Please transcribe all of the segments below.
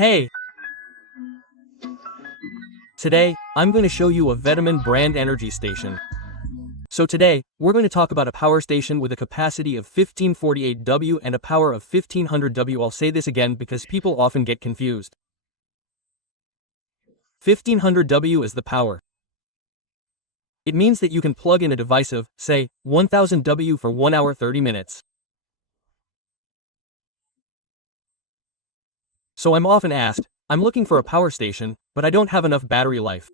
Hey! Today, I'm going to show you a VTOMAN brand energy station. So today, we're going to talk about a power station with a capacity of 1548 W and a power of 1500 W. I'll say this again because people often get confused. 1500 W is the power. It means that you can plug in a device of, say, 1000 W for 1 hour 30 minutes. So I'm often asked, I'm looking for a power station, but I don't have enough battery life.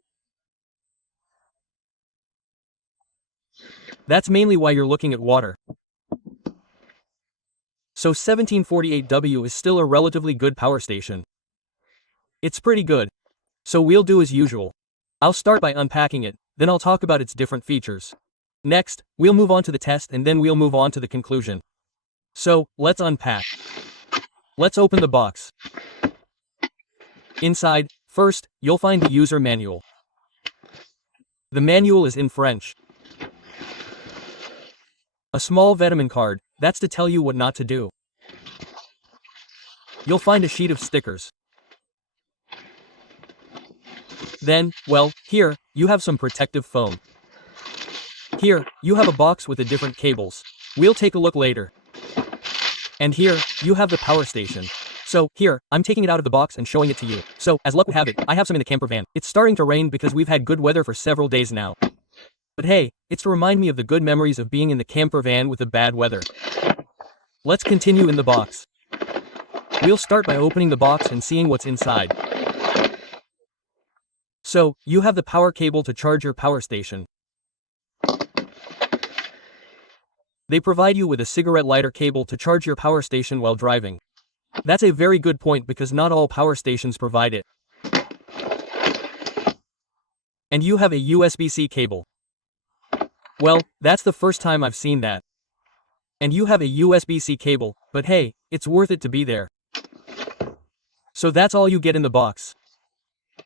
That's mainly why you're looking at water. So 1748 W is still a relatively good power station. It's pretty good. So we'll do as usual. I'll start by unpacking it, then I'll talk about its different features. Next, we'll move on to the test and then we'll move on to the conclusion. So, let's unpack. Let's open the box. Inside, first, you'll find the user manual. The manual is in French. A small VTOMAN card, that's to tell you what not to do. You'll find a sheet of stickers. Then, well, here, you have some protective foam. Here, you have a box with the different cables. We'll take a look later. And here, you have the power station. So, here, I'm taking it out of the box and showing it to you. So, as luck would have it, I have some in the camper van. It's starting to rain because we've had good weather for several days now. But hey, it's to remind me of the good memories of being in the camper van with the bad weather. Let's continue in the box. We'll start by opening the box and seeing what's inside. So, you have the power cable to charge your power station. They provide you with a cigarette lighter cable to charge your power station while driving. That's a very good point because not all power stations provide it. And you have a USB-C cable. Well, that's the first time I've seen that. And you have a USB-C cable, but hey, it's worth it to be there. So that's all you get in the box.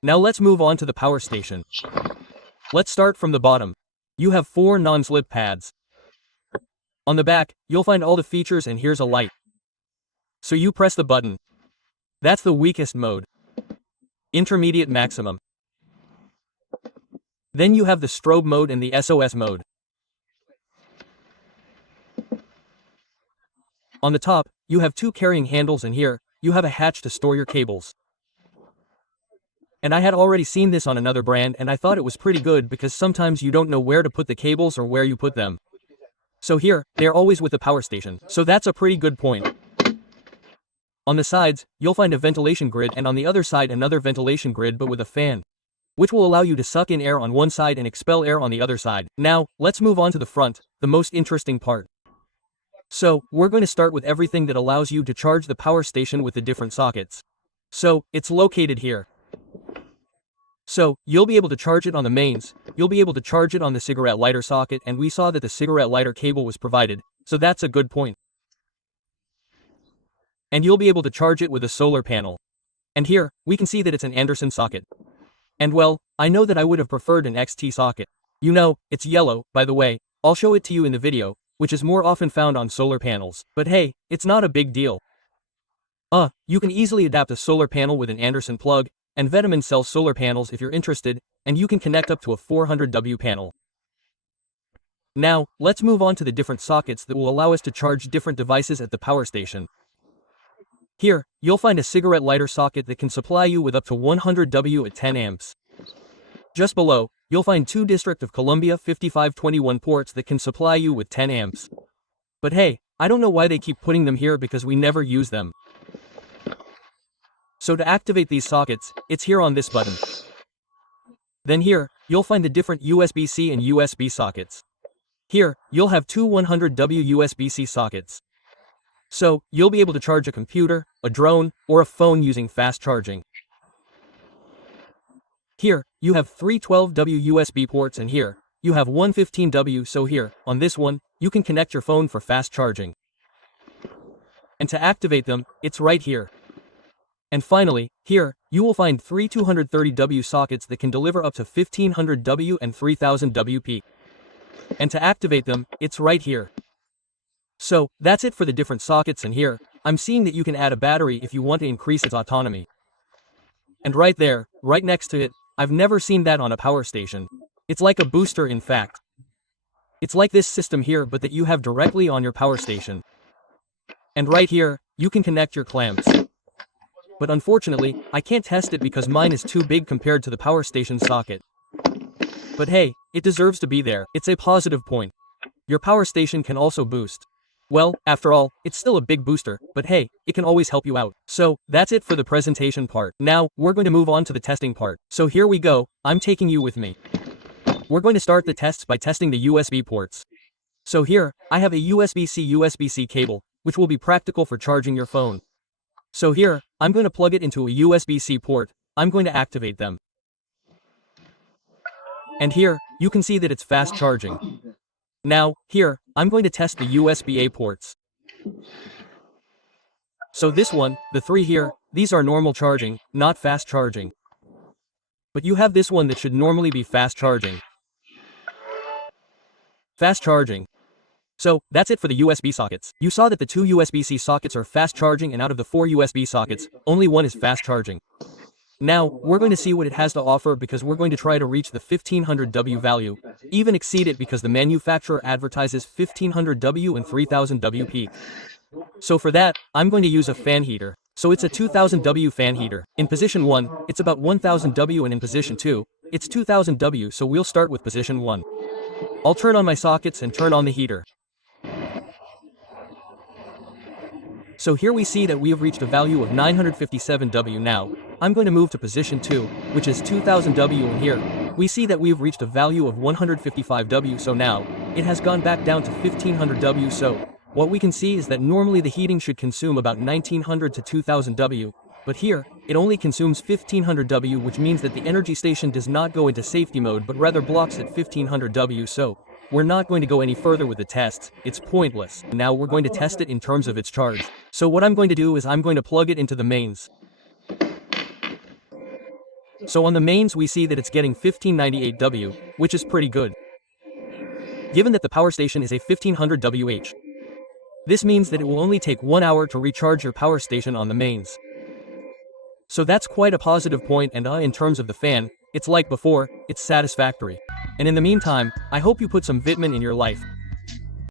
Now let's move on to the power station. Let's start from the bottom. You have 4 non-slip pads. On the back, you'll find all the features and here's a light. So you press the button. That's the weakest mode. Intermediate maximum. Then you have the strobe mode and the SOS mode. On the top, you have 2 carrying handles and here, you have a hatch to store your cables. And I had already seen this on another brand and I thought it was pretty good because sometimes you don't know where to put the cables or where you put them. So here, they're always with the power station, so that's a pretty good point. On the sides, you'll find a ventilation grid and on the other side another ventilation grid but with a fan, which will allow you to suck in air on one side and expel air on the other side. Now, let's move on to the front, the most interesting part. So, we're going to start with everything that allows you to charge the power station with the different sockets. So, it's located here. So, you'll be able to charge it on the mains, you'll be able to charge it on the cigarette lighter socket and we saw that the cigarette lighter cable was provided, so that's a good point. And you'll be able to charge it with a solar panel. And here, we can see that it's an Anderson socket. And well, I know that I would have preferred an XT socket. You know, it's yellow, by the way, I'll show it to you in the video, which is more often found on solar panels. But hey, it's not a big deal. You can easily adapt a solar panel with an Anderson plug, and VTOMAN sells solar panels if you're interested, and you can connect up to a 400 W panel. Now, let's move on to the different sockets that will allow us to charge different devices at the power station. Here, you'll find a cigarette lighter socket that can supply you with up to 100 W at 10 amps. Just below, you'll find 2 District of Columbia 5521 ports that can supply you with 10 amps. But hey, I don't know why they keep putting them here because we never use them. So to activate these sockets, it's here on this button. Then here, you'll find the different USB-C and USB sockets. Here, you'll have 2 100 W USB-C sockets. So, you'll be able to charge a computer, a drone, or a phone using fast charging. Here, you have 3 12W USB ports and here, you have 1 15W, so here, on this one, you can connect your phone for fast charging. And to activate them, it's right here. And finally, here, you will find 3 230W sockets that can deliver up to 1500 W and 3000 WP. And to activate them, it's right here. So, that's it for the different sockets and here, I'm seeing that you can add a battery if you want to increase its autonomy. And right there, right next to it, I've never seen that on a power station. It's like a booster in fact. It's like this system here but that you have directly on your power station. And right here, you can connect your clamps. But unfortunately, I can't test it because mine is too big compared to the power station socket. But hey, it deserves to be there. It's a positive point. Your power station can also boost. Well, after all, it's still a big booster, but hey, it can always help you out. So, that's it for the presentation part. Now, we're going to move on to the testing part. So here we go, I'm taking you with me. We're going to start the tests by testing the USB ports. So here, I have a USB-C cable, which will be practical for charging your phone. So here, I'm going to plug it into a USB-C port. I'm going to activate them. And here, you can see that it's fast charging. Now, here, I'm going to test the USB-A ports. So this one, the three here, these are normal charging, not fast charging. But you have this one that should normally be fast charging. Fast charging. So, that's it for the USB sockets. You saw that the two USB-C sockets are fast charging and out of the 4 USB sockets, only one is fast charging. Now, we're going to see what it has to offer because we're going to try to reach the 1500W value, even exceed it because the manufacturer advertises 1500W and 3000W peak. So for that, I'm going to use a fan heater. So it's a 2000W fan heater. In position 1, it's about 1000W and in position 2, it's 2000W so we'll start with position 1. I'll turn on my sockets and turn on the heater. So here we see that we have reached a value of 957W now. I'm going to move to position 2, which is 2000W and here, we see that we have reached a value of 155W so now, it has gone back down to 1500W so, what we can see is that normally the heating should consume about 1900 to 2000W, but here, it only consumes 1500W which means that the energy station does not go into safety mode but rather blocks at 1500W so, we're not going to go any further with the tests, it's pointless. Now we're going to test it in terms of its charge. So what I'm going to do is I'm going to plug it into the mains. So on the mains we see that it's getting 1598W, which is pretty good. Given that the power station is a 1500WH. This means that it will only take 1 hour to recharge your power station on the mains. So that's quite a positive point and in terms of the fan, it's like before, it's satisfactory. And in the meantime, I hope you put some vitamin in your life.